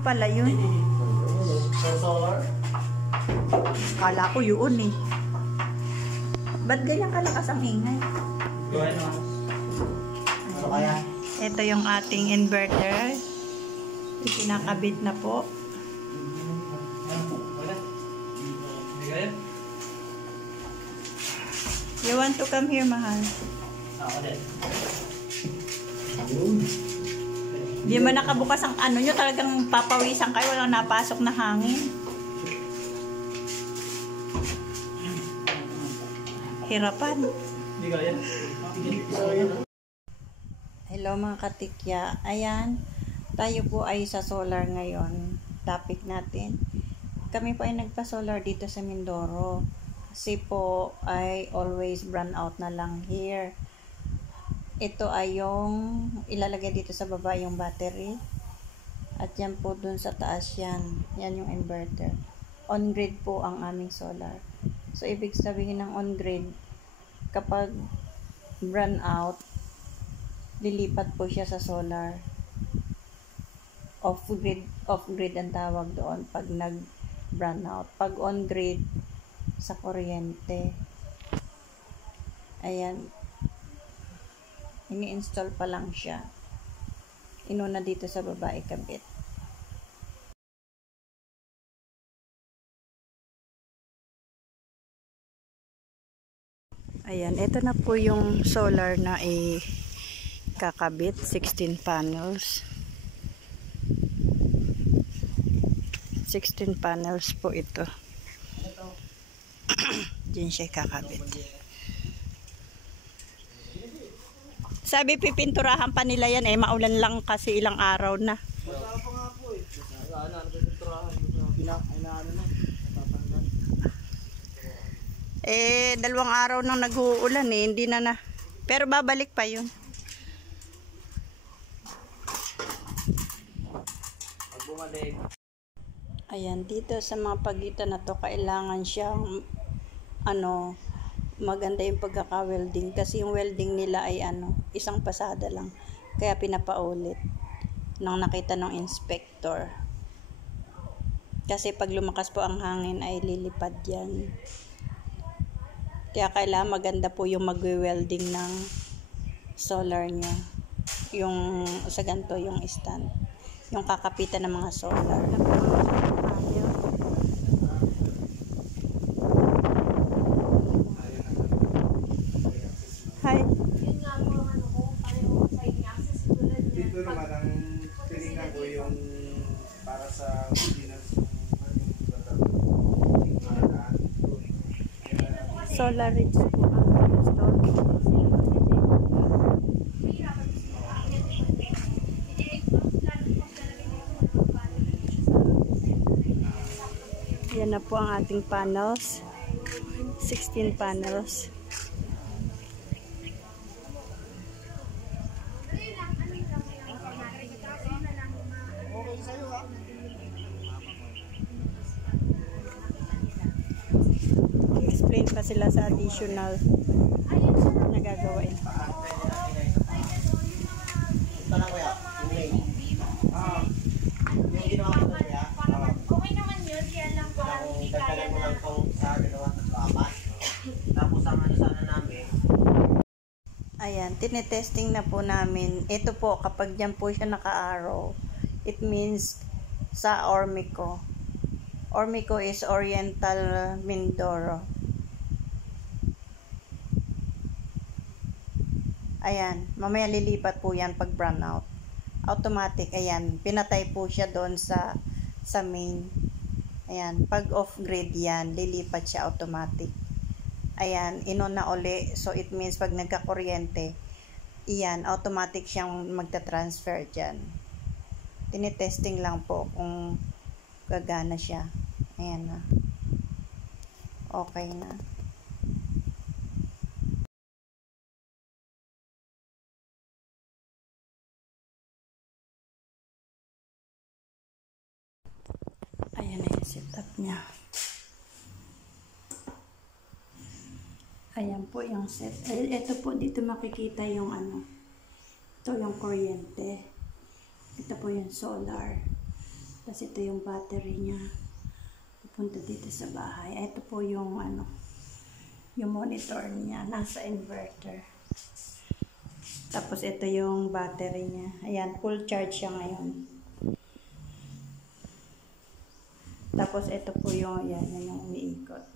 Pala yun. Solar? Kala ko yun eh. Ba't ganyan kalakas ang ingay? Gawin mo. So kaya? Ito yung ating inverter. Ikinakabit na po. You want to come here, mahal? Ako din. Di man nakabukas ang ano nyo, talagang papawisan kayo, walang napasok na hangin. Hirapan. Hello mga katikya. Ayan, tayo po ay sa solar ngayon. Topic natin. Kami po ay nagpa-solar dito sa Mindoro. Kasi po ay always run out na lang here. Ito ay yung ilalagay dito sa baba yung battery. At yan po dun sa taas yan. Yan yung inverter. On-grid po ang aming solar. So, ibig sabihin ng on-grid, kapag run out, lilipat po siya sa solar. Off-grid ang tawag doon pag nag-run out. Pag on-grid, sa kuryente. Ayan. Ini-install pa lang siya. Inuna dito sa baba ikabit. Ayan, ito na po yung solar na kakabit, 16 panels. 16 panels po ito. Diyan siya kakabit. Sabi pipinturahan pa nila yan maulan lang kasi ilang araw na. Basta pa nga po pipinturahan. Dalawang araw nang nag-uulan hindi na. Pero babalik pa yun. Ayan, dito sa mga pagitan na to, kailangan siyang maganda yung pagkaka-welding. Kasi yung welding nila ay isang pasada lang. Kaya pinapaulit nang nakita ng inspector. Kasi pag lumakas po ang hangin ay lilipad yan. Kaya kailangan maganda po yung mag-welding ng solar nyo. Yung sa ganito, yung stand. Yung kakapitan ng mga solar. Hi. Yun nga po ko, paano sa i-access tulad niya. Dito naman ang tinignan ko yung para sa maintenance Solar Ridge po ang install. Yan na po ang ating panels. 16 panels. Explain pa sila sa additional na gagawin. Ito lang kuya, yung main. Yung ginawa ko kuya. Okay naman yun, kaya lang parang hindi kaya Dagdagan mo na. lang itong sa dalawa at apat. Tapos ang sana namin. Ayan, tinetesting na po namin. Ito po, kapag dyan po siya naka-arrow, it means sa Ormico. Ormico is Oriental Mindoro. Ayan, mamaya lilipat po yan pag brown out. Automatic, ayan, pinatay po siya doon sa main. Ayan, pag off-grid yan, lilipat siya automatic. Ayan, inon na uli. So, it means pag nagka-kuryente, iyan, automatic siyang magta-transfer dyan. Tinitesting lang po kung gagana siya. Ayan na. Okay na. Ayan na yung setup niya. Ayan po yung set. Ito po, dito makikita yung Ito yung kuryente. Ito po yung solar. Tapos ito yung battery niya. Pupunta dito sa bahay. Ito po yung yung monitor niya. Nasa inverter. Tapos ito yung battery niya. Ayan, full charge siya ngayon. Tapos ito po yung, yan yung umiikot.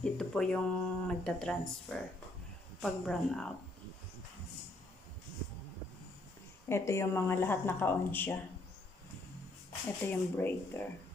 Ito po yung nagta-transfer pag brown out. Ito yung mga lahat naka-on siya. Ito yung breaker.